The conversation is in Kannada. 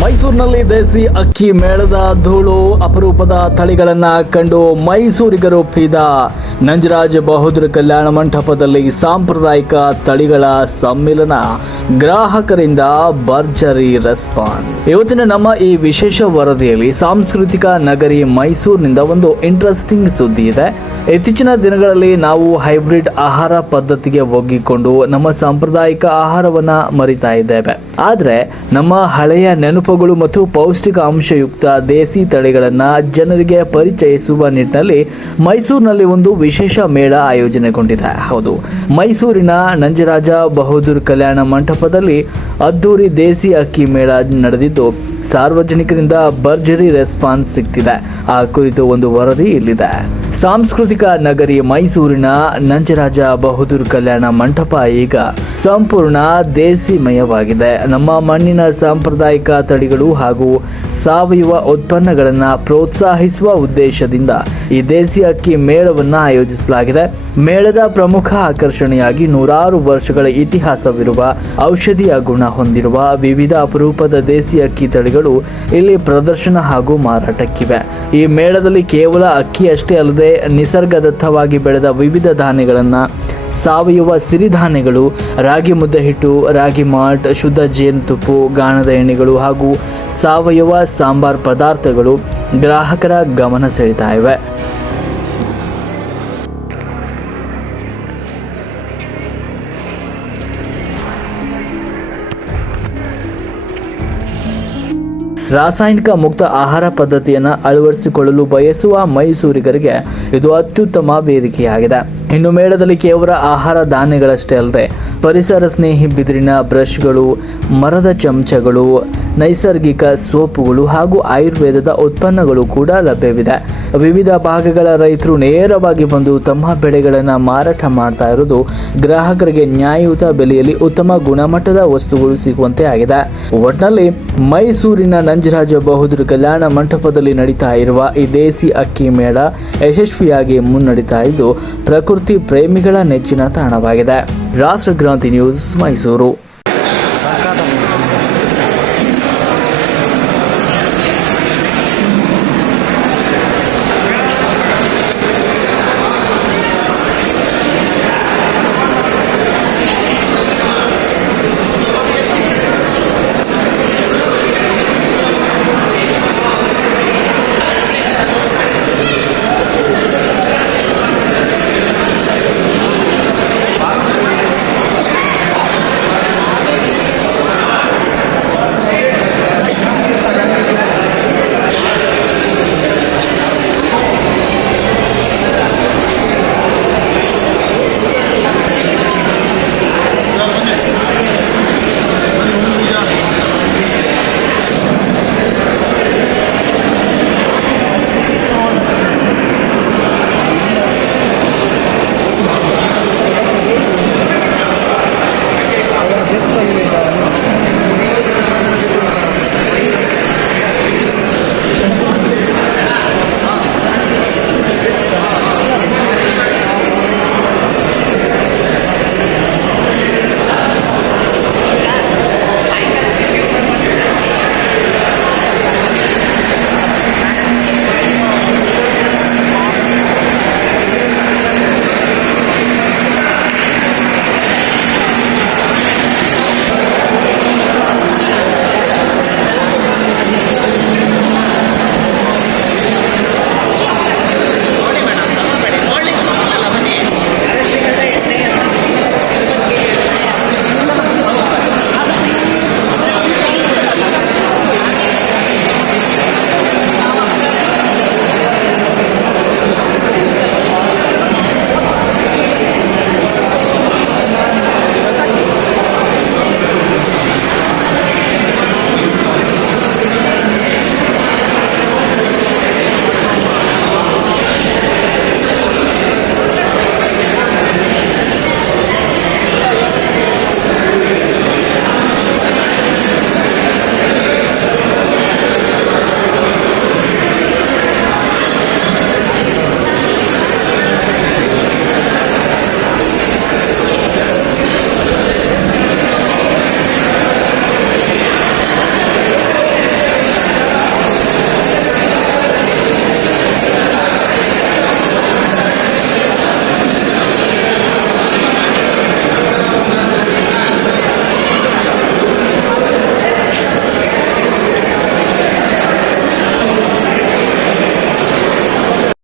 ಮೈಸೂರಿನಲ್ಲಿ ದೇಸಿ ಅಕ್ಕಿ ಮೇಳದ ಧೂಳು, ಅಪರೂಪದ ತಳಿಗಳನ್ನ ಕಂಡು ಮೈಸೂರಿಗರು ಫಿದಾ. ನಂಜರಾಜ ಬಹದ್ದೂರ್ ಕಲ್ಯಾಣ ಮಂಟಪದಲ್ಲಿ ಸಾಂಪ್ರದಾಯಿಕ ತಳಿಗಳ ಸಮ್ಮಿಲನ, ಗ್ರಾಹಕರಿಂದ ಭರ್ಜರಿ ರೆಸ್ಪಾನ್ಸ್. ಇವತ್ತಿನ ನಮ್ಮ ಈ ವಿಶೇಷ ವರದಿಯಲ್ಲಿ ಸಾಂಸ್ಕೃತಿಕ ನಗರಿ ಮೈಸೂರಿನಿಂದ ಒಂದು ಇಂಟ್ರೆಸ್ಟಿಂಗ್ ಸುದ್ದಿ ಇದೆ. ಇತ್ತೀಚಿನ ದಿನಗಳಲ್ಲಿ ನಾವು ಹೈಬ್ರಿಡ್ ಆಹಾರ ಪದ್ಧತಿಗೆ ಒಗ್ಗಿಕೊಂಡು ನಮ್ಮ ಸಾಂಪ್ರದಾಯಿಕ ಆಹಾರವನ್ನ ಮರಿತಾ ಇದ್ದೇವೆ. ಆದ್ರೆ ನಮ್ಮ ಹಳೆಯ ನೆನಪುಗಳು ಮತ್ತು ಪೌಷ್ಟಿಕ ಅಂಶಯುಕ್ತ ದೇಸಿ ತಳಿಗಳನ್ನ ಜನರಿಗೆ ಪರಿಚಯಿಸುವ ನಿಟ್ಟಿನಲ್ಲಿ ಮೈಸೂರಿನಲ್ಲಿ ಒಂದು ವಿಶೇಷ ಮೇಳ ಆಯೋಜನೆಗೊಂಡಿದೆ. ಹೌದು, ಮೈಸೂರಿನ ನಂಜರಾಜ ಬಹದ್ದೂರ್ ಕಲ್ಯಾಣ ಮಂಟಪದಲ್ಲಿ ಅದ್ದೂರಿ ದೇಸಿ ಅಕ್ಕಿ ಮೇಳ ನಡೆದಿದ್ದು ಸಾರ್ವಜನಿಕರಿಂದ ಭರ್ಜರಿ ರೆಸ್ಪಾನ್ಸ್ ಸಿಗ್ತಿದೆ. ಆ ಕುರಿತು ಒಂದು ವರದಿ ಇಲ್ಲಿದೆ. ಸಾಂಸ್ಕೃತಿಕ ನಗರಿ ಮೈಸೂರಿನ ನಂಜರಾಜ ಬಹದ್ದೂರ್ ಕಲ್ಯಾಣ ಮಂಟಪ ಈಗ ಸಂಪೂರ್ಣ ದೇಸಿಮಯವಾಗಿದೆ. ನಮ್ಮ ಮಣ್ಣಿನ ಸಾಂಪ್ರದಾಯಿಕ ತಳಿಗಳು ಹಾಗೂ ಸಾವಯವ ಉತ್ಪನ್ನಗಳನ್ನು ಪ್ರೋತ್ಸಾಹಿಸುವ ಉದ್ದೇಶದಿಂದ ಈ ದೇಸಿ ಅಕ್ಕಿ ಮೇಳವನ್ನು ಆಯೋಜಿಸಲಾಗಿದೆ. ಮೇಳದ ಪ್ರಮುಖ ಆಕರ್ಷಣೆಯಾಗಿ 100 ವರ್ಷಗಳ ಇತಿಹಾಸವಿರುವ, ಔಷಧೀಯ ಗುಣ ಹೊಂದಿರುವ ವಿವಿಧ ಅಪರೂಪದ ದೇಸಿ ಅಕ್ಕಿ ತಳಿಗಳು ಇಲ್ಲಿ ಪ್ರದರ್ಶನ ಹಾಗೂ ಮಾರಾಟಕ್ಕಿವೆ. ಈ ಮೇಳದಲ್ಲಿ ಕೇವಲ ಅಕ್ಕಿ ಅಷ್ಟೇ ಅಲ್ಲದೆ ನಿಸರ್ಗದತ್ತವಾಗಿ ಬೆಳೆದ ವಿವಿಧ ಧಾನ್ಯಗಳನ್ನು, ಸಾವಯವ ಸಿರಿಧಾನ್ಯಗಳು, ರಾಗಿ ಮುದ್ದೆ ಹಿಟ್ಟು, ರಾಗಿ ಮಾಲ್ಟ್, ಶುದ್ಧ ಜೇನುತುಪ್ಪು, ಗಾಣದ ಎಣ್ಣೆಗಳು ಹಾಗೂ ಸಾವಯವ ಸಾಂಬಾರ್ ಪದಾರ್ಥಗಳು ಗ್ರಾಹಕರ ಗಮನ ಸೆಳೀತಾ ಇವೆ. ರಾಸಾಯನಿಕ ಮುಕ್ತ ಆಹಾರ ಪದ್ಧತಿಯನ್ನು ಅಳವಡಿಸಿಕೊಳ್ಳಲು ಬಯಸುವ ಮೈಸೂರಿಗರಿಗೆ ಇದು ಅತ್ಯುತ್ತಮ ವೇದಿಕೆಯಾಗಿದೆ. ಇನ್ನು ಮೇಳದಲ್ಲಿ ಕೇವಲ ಆಹಾರ ಧಾನ್ಯಗಳಷ್ಟೇ ಅಲ್ಲದೆ ಪರಿಸರ ಸ್ನೇಹಿ ಬಿದಿರಿನ ಬ್ರಷ್ಗಳು, ಮರದ ಚಮಚಗಳು, ನೈಸರ್ಗಿಕ ಸೋಪುಗಳು ಹಾಗೂ ಆಯುರ್ವೇದದ ಉತ್ಪನ್ನಗಳು ಕೂಡ ಲಭ್ಯವಿದೆ. ವಿವಿಧ ಭಾಗಗಳ ರೈತರು ನೇರವಾಗಿ ಬಂದು ತಮ್ಮ ಬೆಳೆಗಳನ್ನು ಮಾರಾಟ ಮಾಡ್ತಾ ಇರೋದು ಗ್ರಾಹಕರಿಗೆ ನ್ಯಾಯಯುತ ಬೆಲೆಯಲ್ಲಿ ಉತ್ತಮ ಗುಣಮಟ್ಟದ ವಸ್ತುಗಳು ಸಿಗುವಂತೆ ಆಗಿದೆ. ಒಟ್ಟಿನಲ್ಲಿ ಮೈಸೂರಿನ ನಂಜರಾಜ ಬಹದ್ದೂರ್ ಕಲ್ಯಾಣ ಮಂಟಪದಲ್ಲಿ ನಡೀತಾ ಇರುವ ಈ ದೇಸಿ ಅಕ್ಕಿ ಮೇಳ ಯಶಸ್ವಿಯಾಗಿ ಮುನ್ನಡೀತಾ ಇದ್ದು ಪ್ರಕೃತಿ ಪ್ರೇಮಿಗಳ ನೆಚ್ಚಿನ ತಾಣವಾಗಿದೆ. ರಾಷ್ಟ್ರಕ್ರಾಂತಿ ನ್ಯೂಸ್, ಮೈಸೂರು.